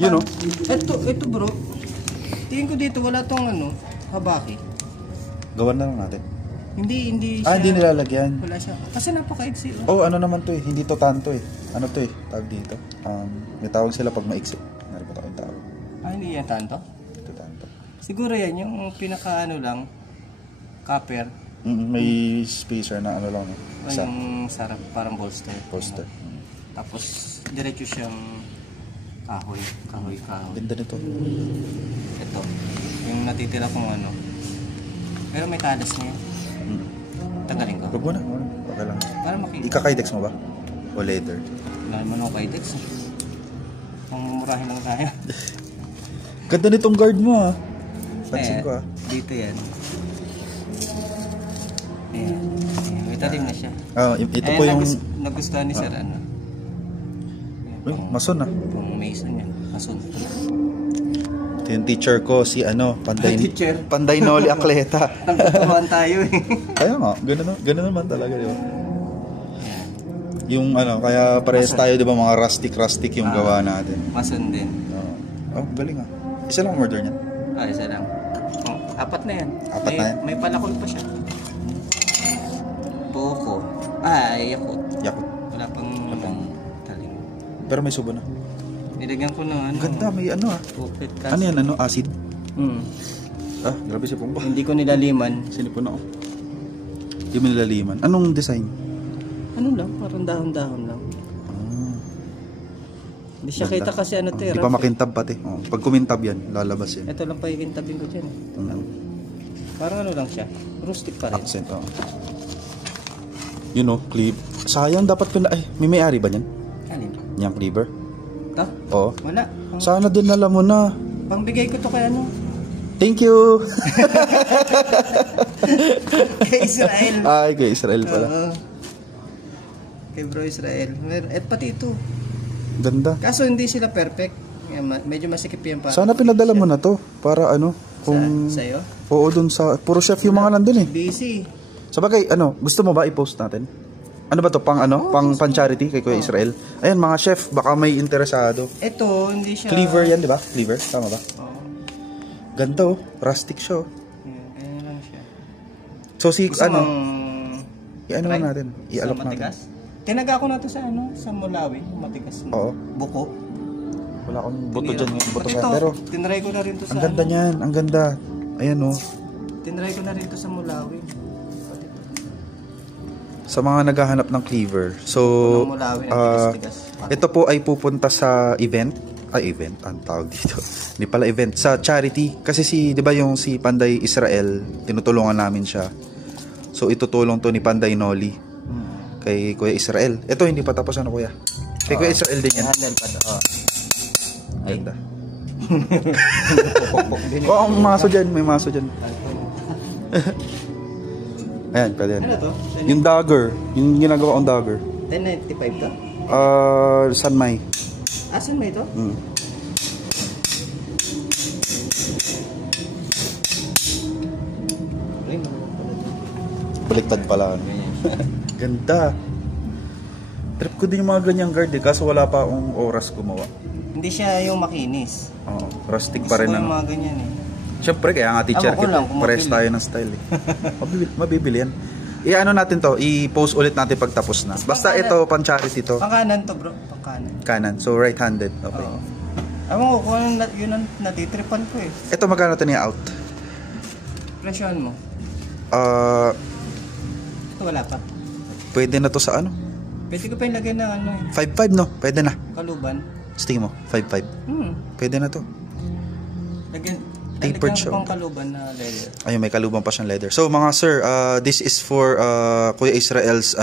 You know? Ito bro. Tingin ko dito wala tong ano, habaki. Gawan na lang natin. Hindi siya. Hindi nilalagyan. Wala siya. Kasi napaka-iksi. Oh, ano naman to eh. Hindi to tanto eh. Ano to eh. Tawag dito. May tawag sila pag maiksi. Naripat ako yung tawag. Hindi yan tanto? Ito tanto. Siguro yan yung pinaka ano lang. Copper. May spacer na ano lang. Isa. Yung sarap, parang bolster. Bolster. Tapos, diretso siyang kahoy. Ganda nito. Ito. Yung natitira kong ano. Pero may talas niya. Tanggalin ko. Huwag mo na. Okay lang. Para makita. Ika-kydex mo ba? O leather? Wala naman ako kydex. Kung murahin lang tayo. Ganda nitong guard mo ah. Pansin ko ah. Dito yan. Ayan. May talim na siya. Ito po yung... Nagustuhan ni Sir ano. Uy, mason ah. Pang mason yan. Mason. Ito yung teacher ko, si ano, Panday Noli Acleta. Nagtuturuan tayo eh. Kaya nga, ganun naman talaga, di ba? Yung ano, kaya parehas tayo, di ba, mga rustic yung gawa natin. Mason din. Galing ah. Isa lang order niyan. Isa lang. Apat na yan. Apat na yan? May palakol pa siya. Buko. Yakut. Wala pang talim. Pero may subo na. Nilagyan ko ng ano. Ganda, may ano ah. Ano yan, ano? Acid? Grabe si Pumba. Hindi ko nilaliman. Sinipon ako. Hindi mo nilaliman. Anong design? Ano lang, parang dahon-dahon lang. Hindi siya kita kasi ano Hindi pa makintab pati. Pag kumintab yan, lalabas yan. Ito lang pa ikintabin ko dyan. Parang ano lang siya. Rustic pa rin. Accent, You know, clip. Sayang, dapat may may-ari ba yan? Alin? Niyang cleaver? Ito? Oo. Wala. Sana din alam mo na. Pangbigay ko to kay ano? Thank you! Kay Israel. Kay Israel pala. Kay Bro Israel. At pati ito. Ganda. Kaso hindi sila perfect. Medyo masikip yan pa. Sana pinadala mo na to. Para ano, kung... Sa'yo? Oo, dun sa... Puro chef yung mga nandun eh. Busy. Sabagay, gusto mo ba i-post natin? Ano ba to? Pang charity kay Kuya Israel? Ayan, mga chef, baka may interesado. Ito, hindi siya... Cleaver yan, di ba? Cleaver, tama ba? Oo. Ganda oh. Rustic siya oh. Ayan lang siya. So si, Gusto i-ano natin? I-alok natin. Tinaga ko na to sa sa Mulawi, matigas. Oo. Buko. Wala akong buto dyan ngayon. Buto ito, pero tinry ko na rin to sa... Ang ganda niyan, ang ganda. Ayan oh. Tinry ko na rin to sa Mulawi. Sa mga naghahanap ng cleaver. So, ito po ay pupunta sa event. Ang tawag dito. Hindi pala event. Sa charity. Kasi di ba yung si Panday Israel, tinutulungan namin siya. So, itutulong to ni Panday Noli. Kay Kuya Israel. Ito, hindi pa tapos ano kuya? Kay Kuya Israel din yan. Handle pa to. Ganda. Ang maso dyan. May maso dyan. Ayan, pwede yan. Ano to? Yung dagger. Yung ginagawa kong dagger. 1095 to? San May. San May to? Baliktad pala. Ganda. Trip ko din yung mga ganyang guard kaso wala pa akong oras gumawa. Hindi siya yung makinis. Rustic pa rin ang mga ganyan eh. Siyempre, kaya nga teacher kita. Pares tayo ng style eh. Mabibili yan. I-ano natin to, i-post ulit natin pag tapos na. Basta ito, pan-charity to. Pang-kanan to bro, pang-kanan. Kanan, so right-handed. Okay. Ewan ko kung yun ang natitripan ko eh. Ito magkano ito niya out? Presyon mo? Ito wala pa. Pwede na to sa ano? Pwede ko pa yung lagay ng ano eh. 5.5 no? Pwede na. Kaluban. Sting mo, 5.5. Pwede na to. Tapered siya. Pang kaluban na leather. Ayun, may kaluban pa siyang leather. So mga sir, this is for Kuya Israel's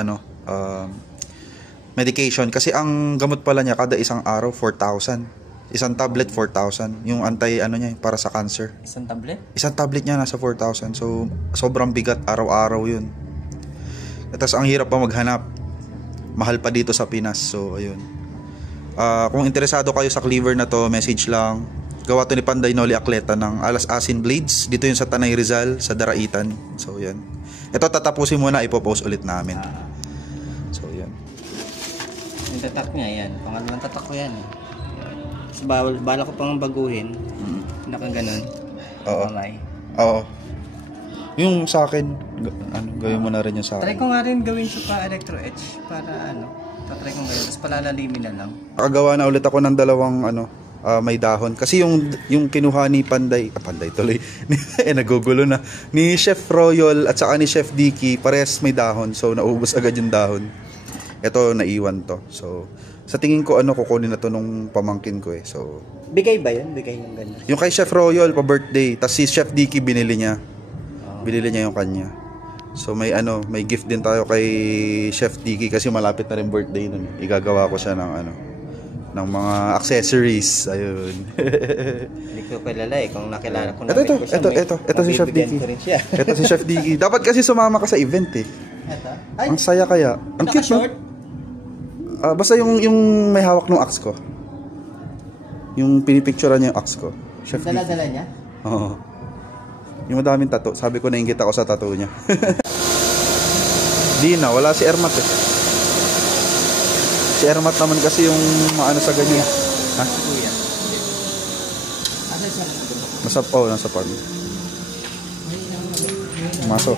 medication. Kasi ang gamot pala niya kada isang araw 4,000. Isang tablet 4,000. Yung niya para sa cancer. Isang tablet? Isang tablet niya nasa 4,000. So sobrang bigat araw-araw yun. At tas ang hirap pa maghanap. Mahal pa dito sa Pinas. So ayun. Kung interesado kayo sa cleaver na to, message lang. Gawa to ni Panday Noli Acleta ng Alas Asin Blades. Dito yung sa Tanay Rizal, sa Daraitan. So yan. Ito tatapusin muna, ipopost ulit namin. So yan. Yung tatak niya yan. Pangalawang tatak ko yan eh. So, bala ko pang baguhin. Naka ganun. Oo. Kamay. Oo. Yung sa akin, gawin mo na rin yung sa Try akin. ko nga rin gawin siya pa electro etch para tatry ko ngayon. Tapos palalalimin na lang. Nakagawa na ulit ako ng dalawang may dahon. Kasi yung kinuha ni Panday tuloy. Nagugulo na. Ni Chef Royal at saka ni Chef Dicky, parehas may dahon. So naubos agad yung dahon. Ito naiwan to. So sa tingin ko kukunin na to nung pamangkin ko eh. So Bigay ba yun? Bigay yung ganyan? yung kay Chef Royal pa birthday, tapos si Chef Dicky binili niya. Binili niya yung kanya. So may gift din tayo kay Chef Dicky kasi malapit na rin birthday nun. Igagawa ko siya ng mga accessories. Ayun. Hindi ko kilala eh. Kung nakilala ko na Ito si Chef Dicky. Ito si Chef Dicky. Dapat kasi sumama ka sa event eh. Ito? Ay, Ang saya kaya. Ang cute no? short? Basta yung may hawak ng axe ko. Yung pinipicturean niya yung axe ko. Chef Dicky. Dala-dala niya? Oo. Yung madaming tattoo. Sabi ko nainggit ako sa tattoo niya. Di na. Wala si Ermat eh. Si Ermat naman kasi yung maano sa ganyan. Ha? Kuya. Nasa farm. Maso.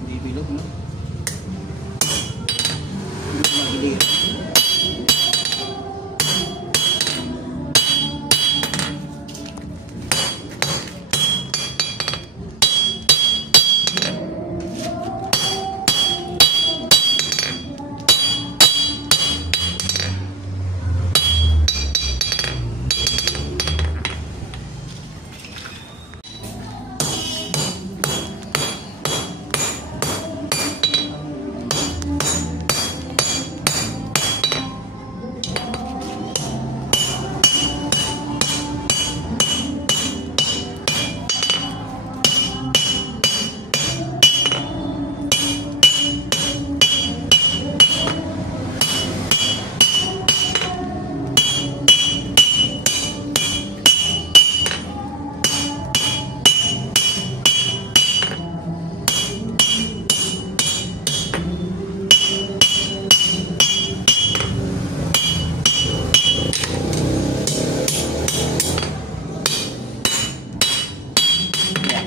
Hindi bilog, no? Hindi magilir.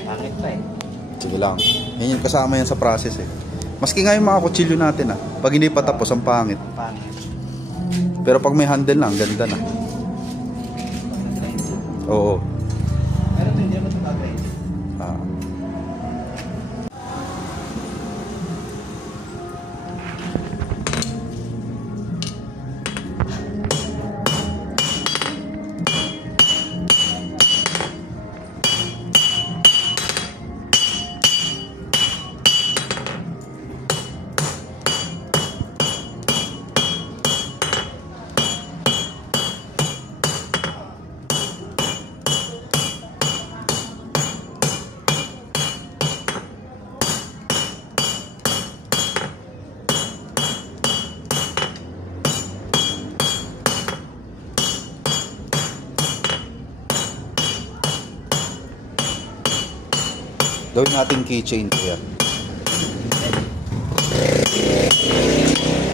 Pangit pa eh. Sige lang. Yan yung kasama yan sa process eh. Maski nga yung mga kutsilyo natin pag hindi pa tapos ang pangit. Pangit. Pero pag may handle na, ang ganda na. Oo. Pero ito hindi naman ito bagay. Ah. Gawin natin keychain to yan.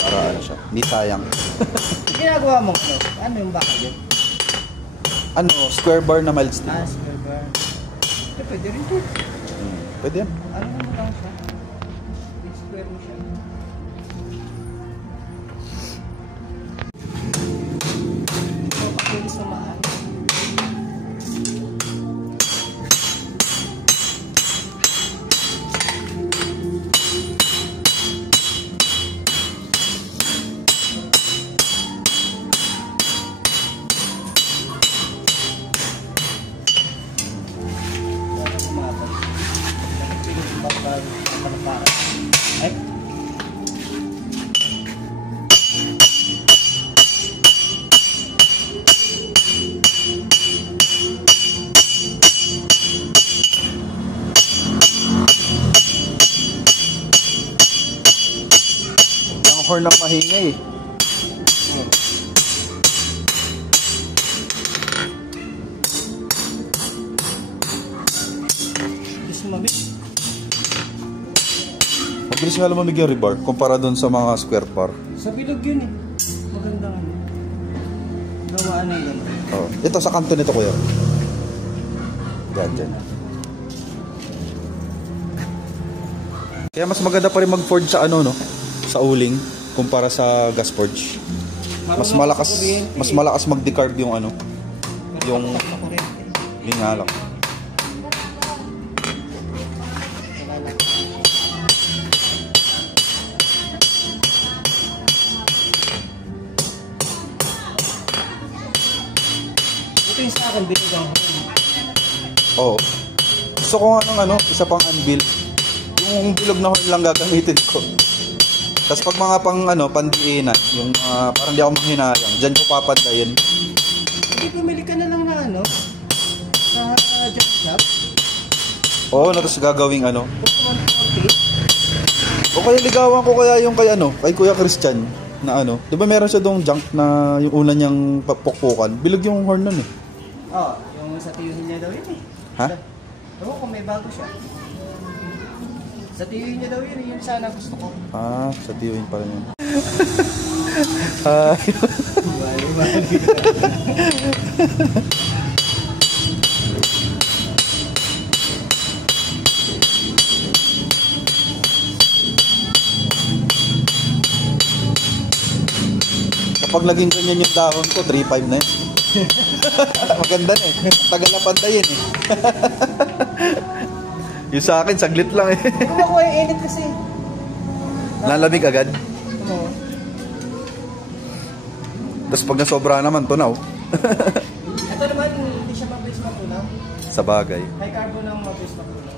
Para ano siya. Hindi sayang. Ginagawa mo ano yung baka yun? Square bar na mild steel. Square bar. Ito pwede rin ito. Pwede yan. Ano naman lang siya? I-square mo siya. So, pakilis na maano. Ay, horn ng mahinga eh. Gusto mabit? Mabilis nga lumamig yung rebar kumpara dun sa mga square bar. Sa bilog yun eh. Magandang ano. Gawaan ng gano'n. Oh. Ito sa kanto nito kuya. Dyan. Kaya mas maganda pa rin mag-forge sa ano no, sa uling kumpara sa gas forge. Mas malakas mag-decarb yung ano, yung nga lang. Ito yung sa akin, binigang ko. Oo. Gusto ko nga ng ano, isa pang anvil. Yung bilog na horn lang gagamitin ko. Tapos pag mga pang ano, pandiinan, yung parang di ako manghinayang, dyan ko papantayin. Hindi, pumili ka na lang na ano, sa junk shop. Oo, tapos gagawing ano. Gusto mo ng 40? O kaya ligawan ko kaya yung kay ano, kay Kuya Christian na ano. Di ba meron siya dong junk na yung una niyang papukpukan? Bilog yung horn nun eh. Oo, yung sa tiyuhin niya daw yun eh. Ha? Oo, kung may bago siya. Sa tiyuhin niya daw yun, yun sana gusto ko. Ah, sa tiyuhin pala yun. Kapag naging ganyan yung dahon ko, 3.5 na yun. Maganda na eh. Tagal na pantayin eh. Yung sa akin, saglit lang eh. Kung ako yung init kasi. Lalamig agad. Oo. Tapos pag nasobra naman, tunaw. Ito naman, hindi siya mabilis mapunaw. Sa bagay. High carbon ang mabilis mapunaw.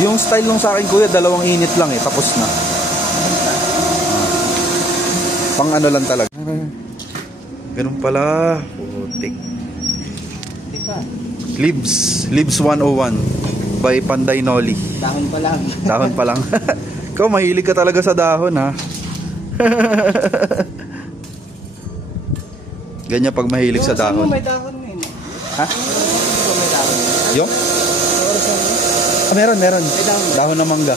Yung style nung sa akin kuya, 2 init lang eh, tapos na. Pang ano lang talaga. Ganun pala. Putik. Hindi pa. Libs 101 by Panday Noli. Dahon pa lang. Dahon pa lang. Ikaw mahilig ka talaga sa dahon ha. Ganyan pag mahilig sa dahon. May dahon mo yun eh. Ha? May dahon. Yung? Meron. Dahon ng mangga.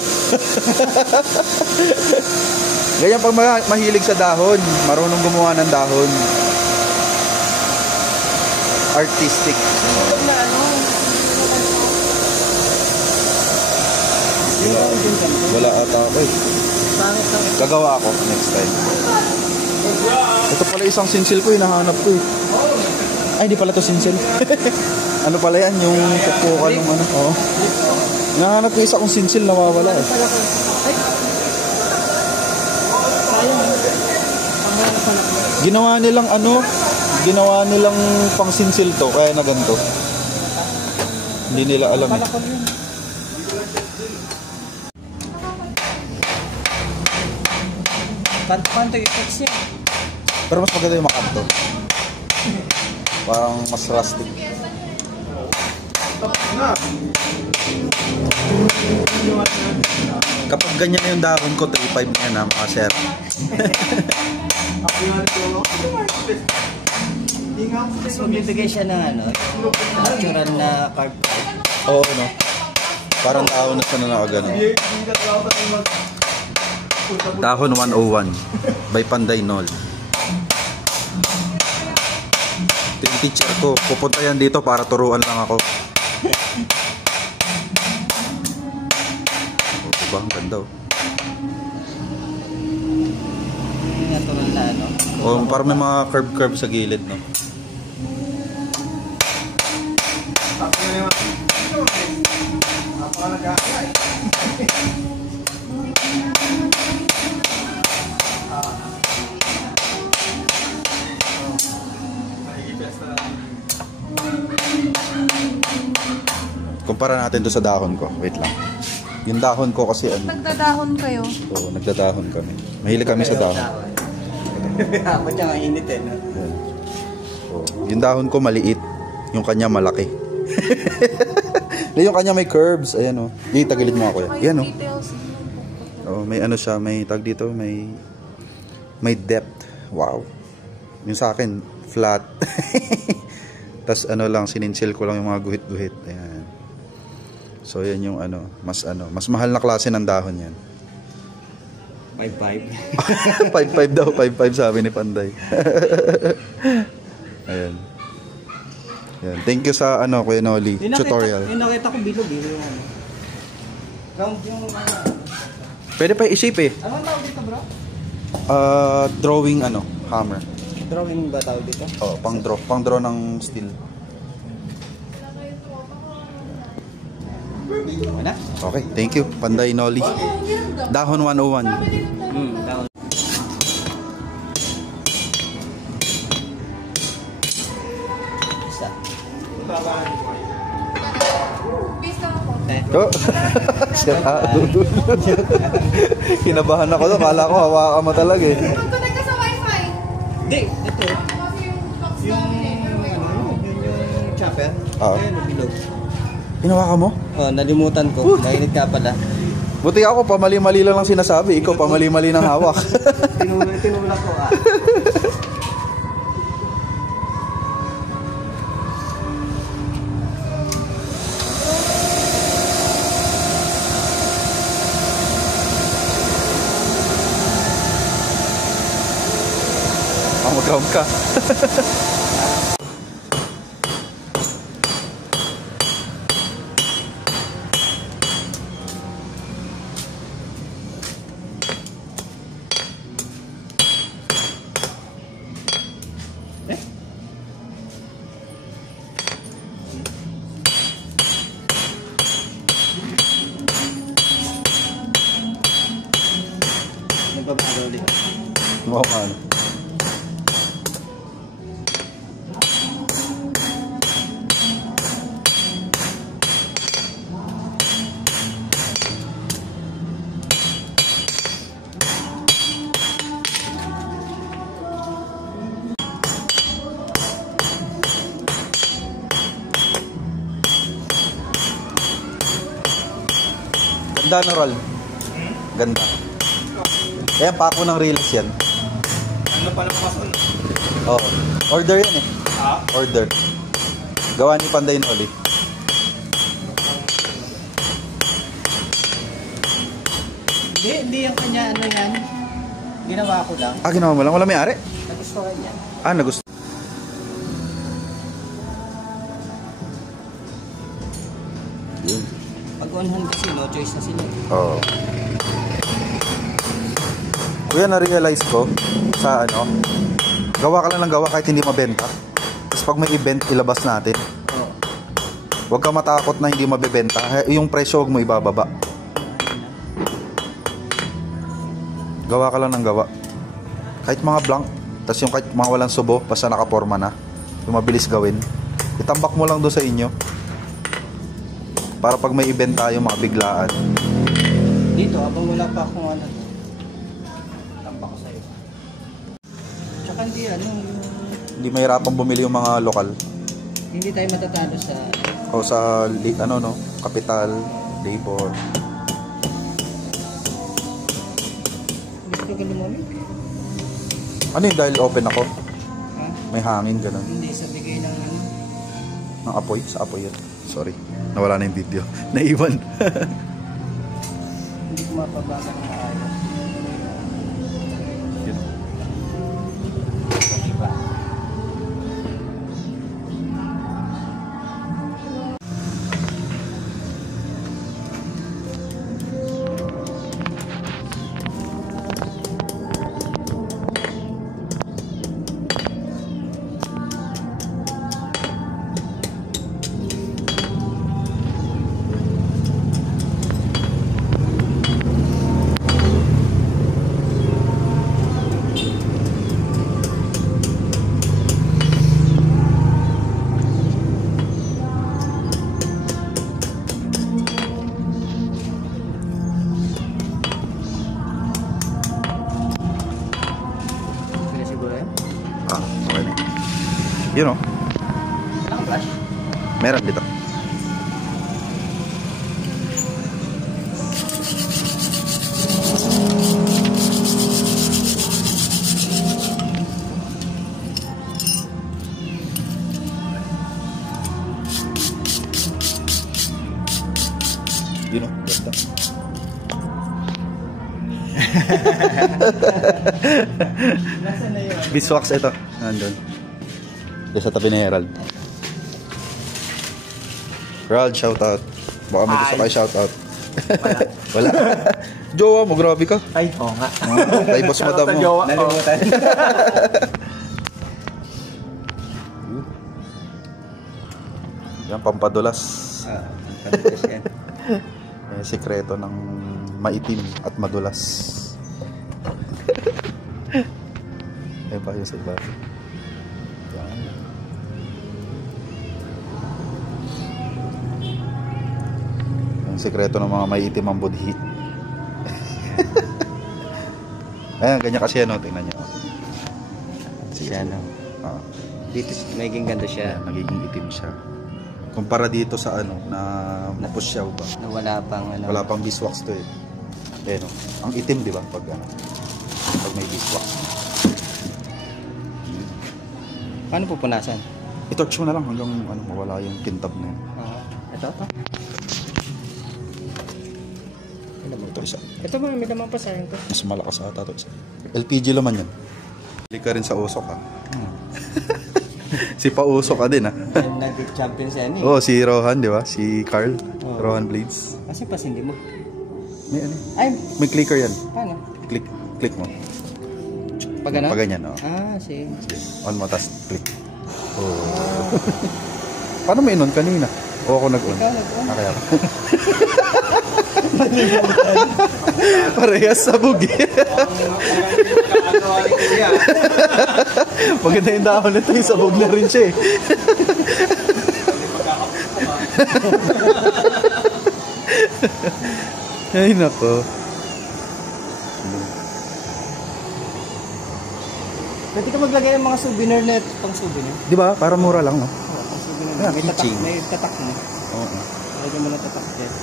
Ganyan pag mahilig sa dahon, marunong gumawa ng dahon. Artistic. Pag na ano, Wala ata ako eh. pangit lang. Gagawa ako next time. Ito pala isang sinsil ko, hinahanap ko eh. Ay, hindi pala to sinsil. Ano pala yan? Yung pupukan yung ano. Oo. Hinahanap ko isa kong sinsil, nawawala eh. Ay! Sayang. Panghanap pa lang. Ginawa nilang pang sinsil to, kaya na ganito. Hindi nila alam eh. Palakol yun. Kanto yung text niya. Pero mas maganda yung makanto. Parang mas rustic. Kapag ganyan na yung dahon ko, 3.5 na yan ha, mga sir. Tapos magbibigay siya ng ano, natural na carb. Oo, no? Parang dahon na siya na nakaganon. Dahon 101 by Panday Nol. Ito yung teacher ko. Pupunta yan dito para turuan lang ako. Diba? Ang ganda oh. Natural na ano. Oh, parang may mga curve sa gilid, no? Kumpara natin to sa dahon ko. Wait lang. Yung dahon ko kasi ano. Nagdadahon kayo? Oo, nagdadahon kami. Mahilig kami sa dahon. Ba't siya mainit eh, no? Yan. So, yung dahon ko maliit, yung kanya malaki. Yung kanya may curves. Ayan o. Di, tagilid mo ako yan. Yan o. Oh, may ano siya, may tag dito, may depth. Wow. Yung sa akin, flat. Tas ano lang, sininsil ko lang yung mga guhit-guhit. Ayan. So yan yung mas mahal na klase ng dahon yan. 5-5. 5-5 daw, 5-5 sabi ni Panday. Ayan. Ayan. Thank you sa Kuya Noli, tutorial. Yung nakita ko bilog yung round yung Pwede pa i-shape eh. Anong tawag dito, bro? Drawing hammer. Drawing ba tawag dito? Oh, pang draw ng steel. Wala? Okay, thank you. Panday Noli. Dahon 101. Dahon. Isa. Oh. Kinabahan ako doon. Kala ko hawakan mo talaga eh. Mag-connect ka sa wifi. Hindi, ito. Yung chopper. Ayun, bilog. Hinawakan mo? Oh, nalimutan ko. Nainit ka pala. Buti ako, pamali-mali lang sinasabi. Ikaw, pamali-mali ng hawak. Tinulak ko Mag-round ka. Nagbabago ulit. Wow, ano. Ganda no, Ral? Ganda. Ayan, pako ng reels yan. Ano pa naman kason? Oo. Order yan eh. Ha? Order. Gawa ni Panday Noli. Hindi yung kanya yan. Ginawa ko lang. Ginawa mo lang? Wala may ari? Nagustuhan niya. Nagusto. Yun. Pag on-hand kasi, no choice na sila. Oo. Kuya, na-realize ko sa gawa ka lang ng gawa kahit hindi mabenta. Tapos pag may event, ilabas natin. Oo. Huwag ka matakot na hindi mabebenta. Yung presyo huwag mo ibababa. Gawa ka lang ng gawa. Kahit mga blank. Tapos yung kahit mga walang subo, basta nakaporma na. Yung mabilis gawin. Itambak mo lang doon sa inyo. Para pag may event tayo, mga biglaan. Dito, habang wala pa akong tambak ko sa'yo. Tsaka Hindi mahirapan bumili yung mga lokal. hindi tayo matatalo sa O sa, kapital, labor. gusto ko lumamig. Ano yun, dahil open ako? Ha? May hangin, ganun. Hindi, sa bigay ng Ng apoy? Sa apoy yan. Sorry. Nawala na yung video. Naiwan. hindi ko mapabasa ng maayos. Yun. Iba. Okay na. Yun o. Wala kang flash? Meron dito. Nasaan na yun? Beeswax ito. Nandun. Diyan sa tabi ni Herald. Herald, shoutout. Baka may gusto kayo shoutout. Wala. Wala. Jowa mo, grabe ka. Ay, oo nga. Kay boss madam mo. Nalimutan. Yan, pampadulas. Pampadulas yan. Sikreto ng maitim at madulas. Eh ba yun sa iba? Yan. Yung sikreto ng mga maitim ang budhi. Ayan, ganyan kasi yan, no? Tingnan nyo. Siya, no? Ah, Dito, naging ganda siya. nagiging itim siya. Kumpara dito sa ano, na mapusyaw ba? Na wala pang ano. Wala pang beeswax to eh. Eh no, ang itim di ba pag ano, pag may beeswax. Paano pupunasan? I-touch mo na lang hanggang ano mawala yung kintab na yun. Ito. Ito isa. Ito ba, may lamang pa sa akin to. Mas malakas ata to isa. LPG laman yan. Bili ka rin sa usok ha. Si Pausok ka din ha. Nag-champion sa ano eh. Oh, si Rohan di ba? Si Carl. Oh. Rohan Blades. Kasi pasindi mo. May ano? Ay, May clicker yan. paano? Click mo. Pag ano? Pag ganyan oh. Ah, sige. On mo tas click. Oh. Paano may inon kanina? O ako nag-on? Ikaw nag-on. Kaya ba? Parehas sa bugi. Maganda yung dahon nito, yung sabog na rin siya eh. Ay nako. Pwede ka maglagay ng mga souvenir net pang souvenir. Di ba? Para mura lang no? Oo, pang souvenir. Yeah, May tatak, keychain. may tatak mo. Oo. Lagyan mo na tatak dyan.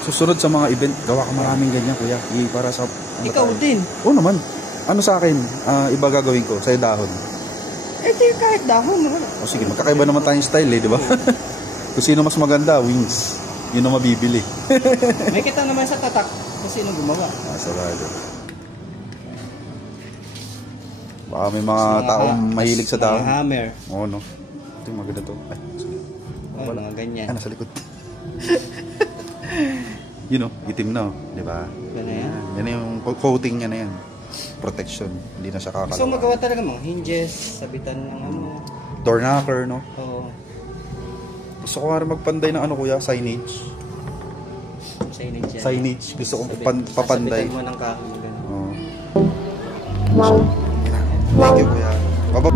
Susunod sa mga event, gawa ka maraming ganyan kuya. Para sa... Ikaw din. Oo naman. Ano sa akin? Iba gagawin ko sa'yo dahon. Ito yung kahit dahon. Wala. O sige, magkakaiba naman tayong style eh, di ba? Kung sino mas maganda, wings. Yun ang mabibili. May kita naman sa tatak kung sino gumawa. Sa bagay. Baka may mga taong mahilig sa dahon. Mga hammer. Oo, no? Ito yung maganda to. Ay, sige. Oh, mga ganyan. Ay, nasa likod. Yun know, itim na, di ba? Ganyan. Yan yung coating niya na yan. Protection. Hindi na siya kakalawa. So magawa talaga mga hinges, sabitan ng ano. Door knocker, no? Oo. Gusto ko nga rin magpanday ng ano kuya, signage. Signage yan. Signage. Gusto ko papanday. Sabitan mo ng kahoy. Ganun. Oo. Thank you kuya. Baba.